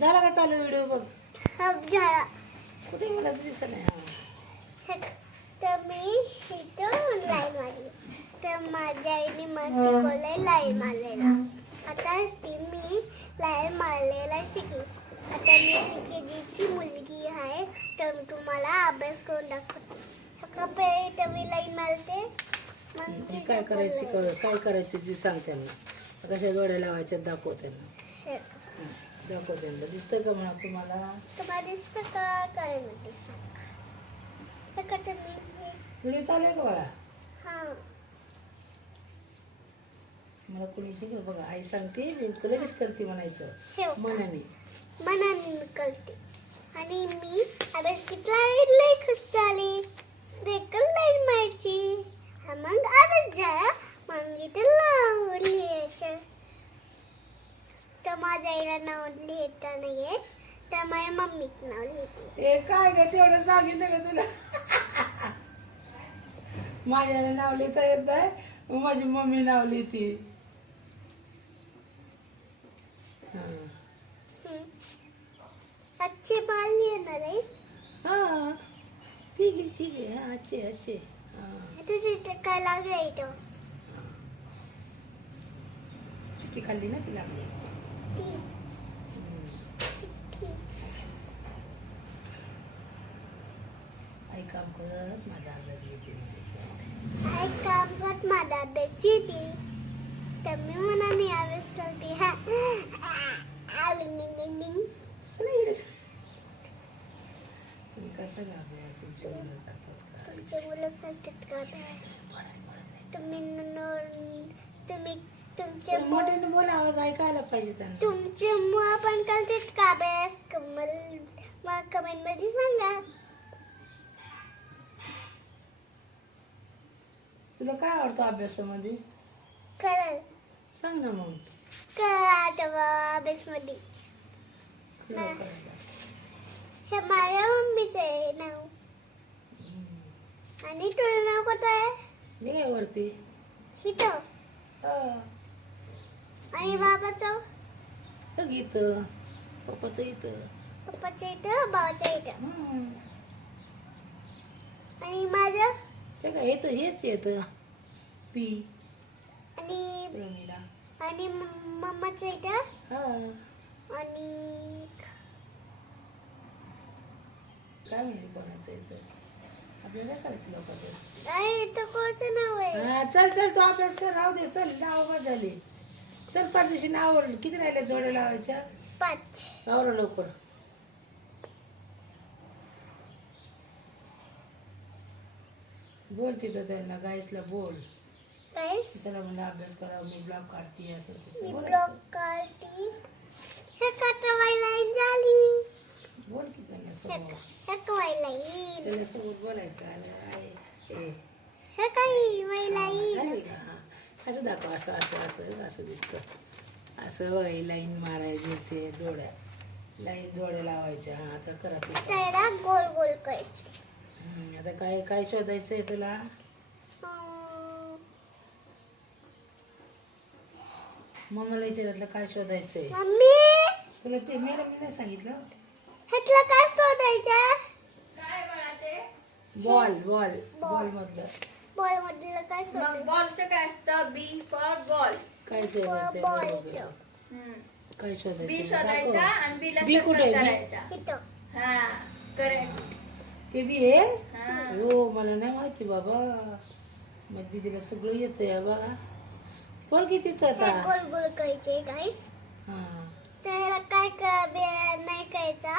झाला का चालू व्हिडिओ बघ? अब झाला. कुठे मला दिसत नाही. तर मी इथं लाईन मारली. तर माझ्या आईने मस्ती बोलाय लाईन मारलेला. आता ती मी लाईन मारलेला शिकली. आता मी केजीची मुलगी आहे. तर मी तुम्हाला अभ्यास करून दाखवते. पहिले तर मी लाईन मारते. मग हे काय करायचं काय करायचं जी सांग त्यांना. कशा जोड्या लावायच्या दाखव त्यांना. दाखव त्यांना. दिसतंय का म्हणा तुम्हाला? तुम्हाला दिसतं का? काय म्हणते मी व्हिडिओ चालू आहे का बाळा? हा. मला कोणी शिकव बघा. आई सांगते मी लगेच करते म्हणायचं ठेव. मनाने. मनाने मी करते. आणि मी अभ्यास कितला लई खुश झाली. देखील लाईन मारायची. मग अभ्यास झाला. मग इथे नाव लिहायचं. तर माझ्या आईला नाव लिहिता नाही येत. तर माझ्या मम्मीच नाव लिहिते. ए काय ग तेवढं सांगितलं का तुला? माझ्याला नाव लिहिता येत नाही. मग माझी मम्मी नाव लिहिते. अच्छे बाल लिहिणार आहे. हा ठीक आहे ठीक आहे. हा अच्छे अच्छे. हा तुझी इथे काय लागलं इथं? चिक्की खाल्ली ना तिला. चिक्की. आई काम करत माझा अभ्यास घेते म्हणायचं. काय काम करत माझा अभ्यास घेते. तर मी मनाने अभ्यास करते. हा. असं नाही करायचं. तुम्ही करता का अभ्यास? तुमच्या मुलं करतात का? तुमचे मुलं करतात का अभ्यास? तुम्ही तुमचे मोठ्याने बोला. आवाज ऐकायला पाहिजे त्यांना. तुमचे मुलं पण करतात का अभ्यास? मला कमेंट मध्ये सांगा. तुला काय आवडतं अभ्यासामध्ये? खरं सांग ना मग. अभ्यास मध्ये खरं करायला. हे माझ्या मम्मीचं आहे नाव. आणि तुझं नाव कोणतं आहे? मी काय वरती? इथं. हा. आणि बाबाचं? बघ इथं. पप्पाचं इथं. पप्पाच्या इथं, भावाच्या इथं. हम्म. आणि माझं? ते काय येतं हेच येतं. पी. आणि प्रमिला. आणि मम्माच्या इथं. हा. आणि काय माहिती कोणाचं येतं. आपल्याला काय करायचं लोकांचं. अरे इथं कोणतं नाव आहे? हा चल चल तू अभ्यास कर. राहू दे. चल नाव बस झाली. चल पाठीशी नाव किती राहिल्या जोड्या लावायच्या? 5. आवरा लवकर. बोल तिथं त्यांना गायसला बोल. गाईस त्याला म्हणलं अभ्यास करा. मी ब्लॉग काढते असं तसं मी बोल. ब्लॉग काढते. हे कटवाई लाईन झाली. बोल की त्यांना समोर. हे कटवाई लाईन. त्याला समोर बोलायचं. आहे ए हे काही वाई लाईन. झाली का? हा. असं दाखव. असं असं असं असं दिसतं. असं बघा ही लाईन मारायची. ते जोड्या लाईन जोड्या लावायच्या. हा आता करा ते. त्याला गोल गोल करायचे. आता काय काय शोधायचंय तुला? मम्माला विचारायला काय शोधायचंय मम्मी तुला? ते मॅडम नाही सांगितलं? ह्यातलं काय शोधायचं? बॉल बॉल बॉल मधलं बॉल मधलं काय मग शोधायचं? बॉलचं काय असतं? बी फॉर बॉल. काय शोधायचंय? बॉल बरोबर. काय बी शोधायचं? शोधायचा दाखव. आणि बीला बी कुठे सर्कल आहे? बी? करायचा. इथं. हा करेक्ट. ते बी आहे? हा. हो मला नाही माहिती बाबा. मग दीदीला सगळं येतंय बघा. बोल किती ते आता. गोल गोल करायचे गाईस. हा त्याला काय नाही करायचा.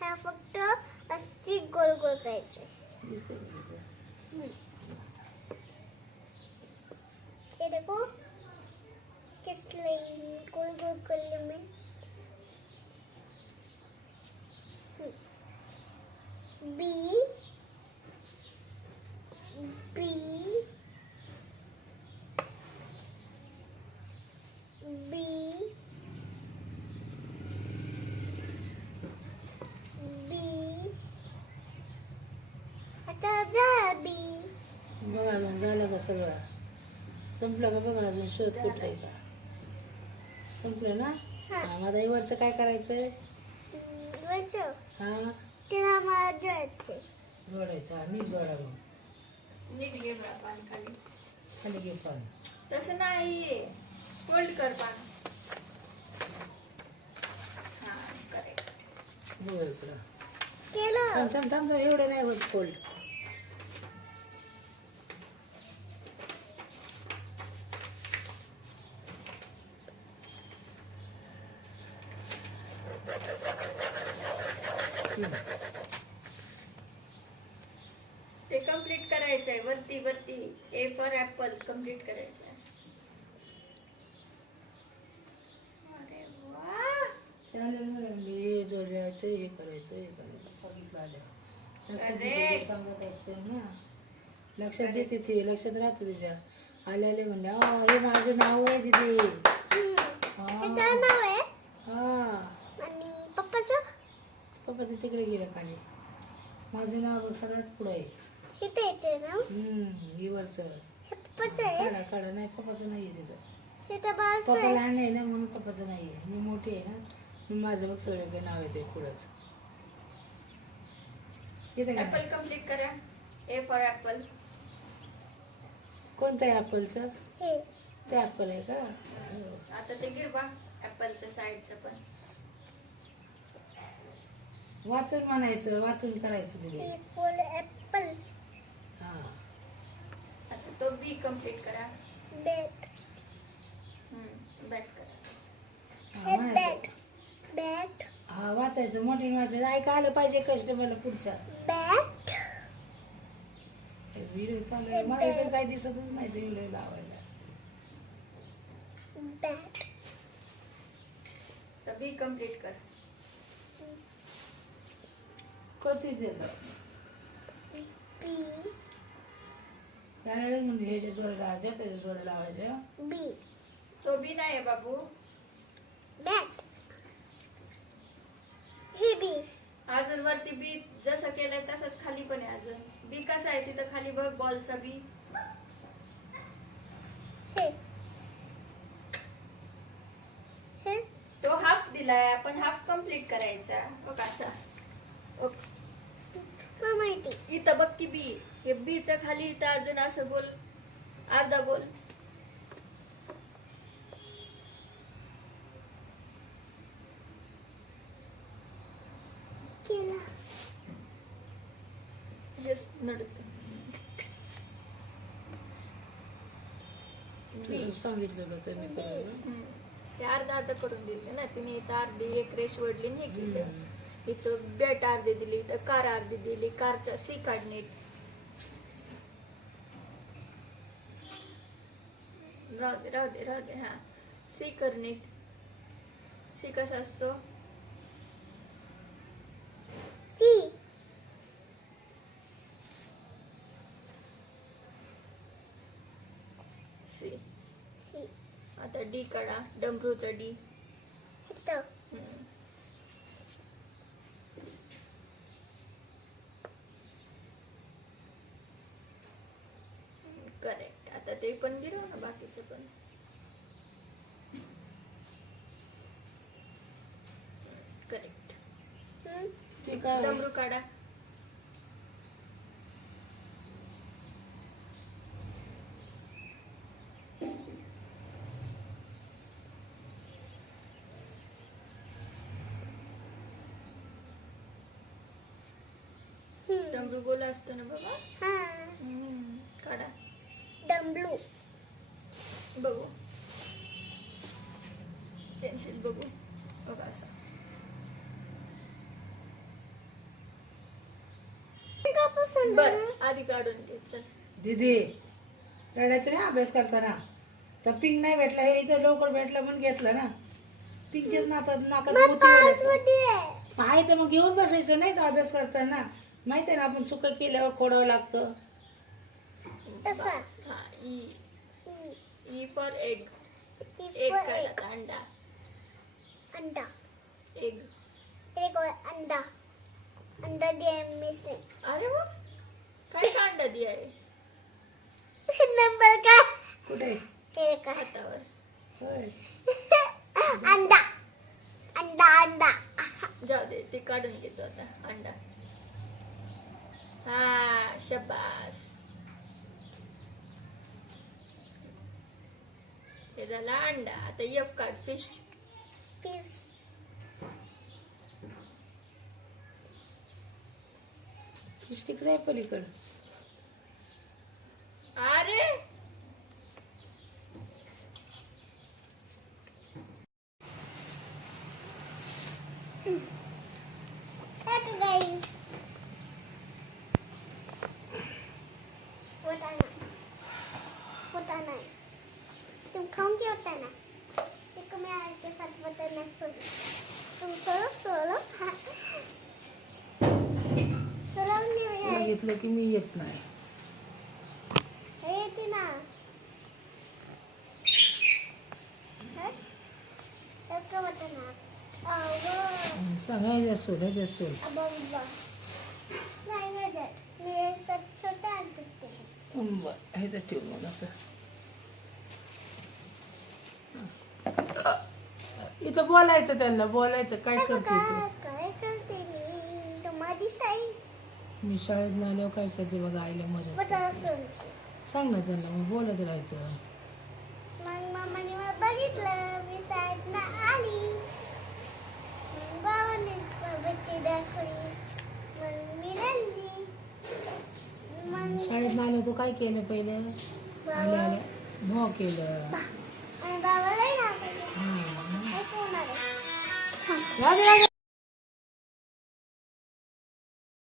ह्या फक्त अशी गोल गोल करायचे. दिसतंय का तुला? ये देखो किस लाइन गोल गोल कर ली मैं. बी बी बी बी. आता जा बी. बघा अजून झालं का सगळं? संपलं का बघा अजून शोध कुठं आहे का? संपलं ना? हा. हा माझा वरचं काय करायचंय? वरचं हा तिला मला जोडायचे. जोडायचा नीट जोडा मग नीट घे बा पान खाली. खाली घे पण तसं नाही. फोल्ड कर पान. हा करेक्ट. बघ इकडं केलं. थांब थांब थांब थांब, एवढं नाही होत फोल्ड. ते कम्प्लीट करायचंय वरती वरती. ए फॉर ऍपल कम्प्लीट करायचंय. अरे वा. चालेल मॅडम, हे जोडायचं हे करायचं हे करायचं सांगितलं आलं. लक्षात देते Correct. ते सांगत असते ना, लक्षात देते ते, लक्षात राहतं तिच्या. आले आले म्हणले हे माझं नाव आहे तिथे. त्याचं नाव आहे हा आणि पप्पाचं पप्पा ते तिकडे गेलं खाली. माझं नाव बघ सगळ्यात पुढे आहे. हे ते येते ना. इवरचं हे पप्पाचं आहे. काढा काढा. नाही पप्पाचं नाही आहे तिथं. हे तर बाळाचं पप्पा आहे. लहान आहे ना म्हणून पप्पाचं नाही आहे. मी मोठी आहे ना, मग माझं बघ सगळ्याकडे नाव येते पुढंच. येतं का ऍपल नाही? कम्प्लीट करा. A for apple. कोणतं आहे ॲपलचं? हे ते ॲपल आहे का? आता ते गिरबा ऍपलच्या साईडचं पण. वाचून म्हणायचं, वाचून करायचं तिथे. हे फुल ऍपल. हा आता तो बी कम्प्लीट करा. बॅट. बॅट करा. हा, हे म्हणायचं. बॅट. बॅट. हा वाचायचं, मोठीने वाचायचं. ऐका आलं पाहिजे कस्टमरला पुढच्या. बॅट. व्हिडिओ चालू आहे. मला इथं काही दिसतच नाही ते व्हिडिओ लावायला. बॅट. तर बी कम्प्लीट कर. कधी देतं बी. त्याला म्हणजे ह्याच्या जोड्या लावायच्या, त्याच्या जोड्या लावायच्या. बी. तो बी नाही आहे बाबू. बॅट. हे बी. अजून वरती बी जसं केलंय तसंच खाली पण आहे अजून. बी कसं आहे तिथं खाली बघ बॉलचा बी. हे. हे. तो हाफ दिलाय आपण हाफ कम्प्लीट करायचा. बघ असा. ओके. मला माहिती. इथं बघ की बी. हे बीच्या खाली इथं अजून असं गोल अर्धा गोल. केला. नडत सांगितलं होतं त्यांनी करायला. ते अर्धा अर्धा करून दिले ना तिने. इथं अर्धी एक रेश वडली आणि हे केलं. इथं बॅट अर्धी दिली, इथं कार अर्धी दिली. कारचा सी काढ नीट. राहू दे राहू दे राहू दे. हा सी कर नीट. सी कसा असतो? सी. सी. सी. आता डी काढा. डमरूचा डी. इथं. करेक्ट. आता ते पण गिरव ना बाकीचं पण. करेक्ट. ठीक आहे. डमरू काढा. डमरू गोल असतं ना बाबा. हा. काढा. डमरू. बघू. पेन्सिल बघू. बघा असं. कापासून बर आधी काढून घे चल. दीदी रडायचं नाही अभ्यास करताना. तर पिंक नाही भेटला, हे इथं लवकर भेटलं म्हणून घेतलं ना. पिंकचेच नाकात मोती ओढायचं. आहे तर मग घेऊन बसायचं नाही तर अभ्यास करताना. माहिती आहे ना आपण चुका केल्यावर खोडावं लागतं. तसा. हा E. E. E for egg. E egg for काढा. एग. अंडा. अंडा. एग. एक और अंडा. अंडा दिया मिसने. अरे वा. काय का अंडा दिया आहे नंबर का. कुठे? एक हातावर. होय. अंडा. अंडा अंडा. जाऊ दे ते काढून घेतो आता अंडा. हा शबास. हे झाला अंडा. आता एफ काढ फिश. फिश फिश तिकडे आहे पलीकडं. अरे गाईस वटाणा वटाणा तुम खाओगे वटाणा देखो मैं आपके साथ वटाणा सोलूं तुम सोलो सोलो सोलो तुला नहीं घेतलं की मी येत नाही. येते ना एक वटाणा सांगायचं सोल ह्याच्या सोल. नाही मजा मी एक तर छोटा आणते बरं हे तर ठेव मग असं. इथं बोलायचं त्यांना बोलायचं काय करते तू. काय करते मी तुम्हाला दिसताय मी शाळेत नाही आल्यावर काय करते बघा आईला मदत. वटाणा सोलते सांग ना त्यांना मग बोलत राहायचं. मग मामाने मला बघितलं मी शाळेतनं आली मग बाबांनी बघितली दाखवली मग मी रडली मग शाळेत आलं तू काय केलं पहिलं. आल्या आल्या भो केलं. आणि बाबालाही दाखवली हा. काय होणार आहे राधे राधे.